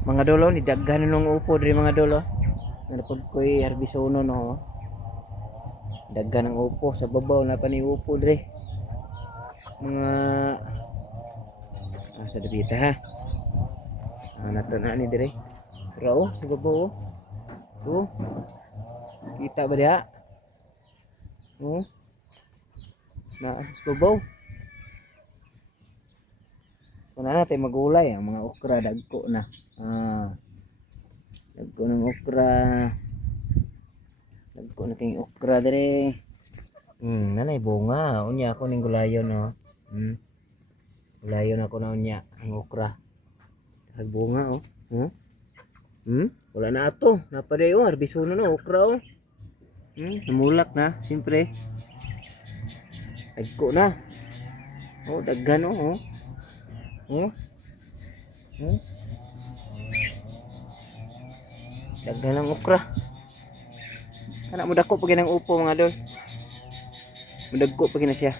Mga dolo ni daghan nung upo diri mga dolo. Napod ko'y harbisono no. Daghan ng upo sa babaw na pa ni upo diri. Mga sa debita ha. Nato na ni diri. Pero sa babaw oh. Tu. Kita ba diha? Oh. Na sa babaw. So na natin magulay ang mga okra dagko na. Dagko ng okra. Dagko na kayong okra dere. Nanay bunga. Unya ako ning gulayon no. Gulayon ako na unya ang okra. Bunga oh. Wala na ato. Napaday oh, harbisono na okra oh. Namulak na, siyempre. Dagko na. Oh, daghan oh. Daghan ng okra. Kana mo dako pag ng upo mga dol. Mudagko pag na siya.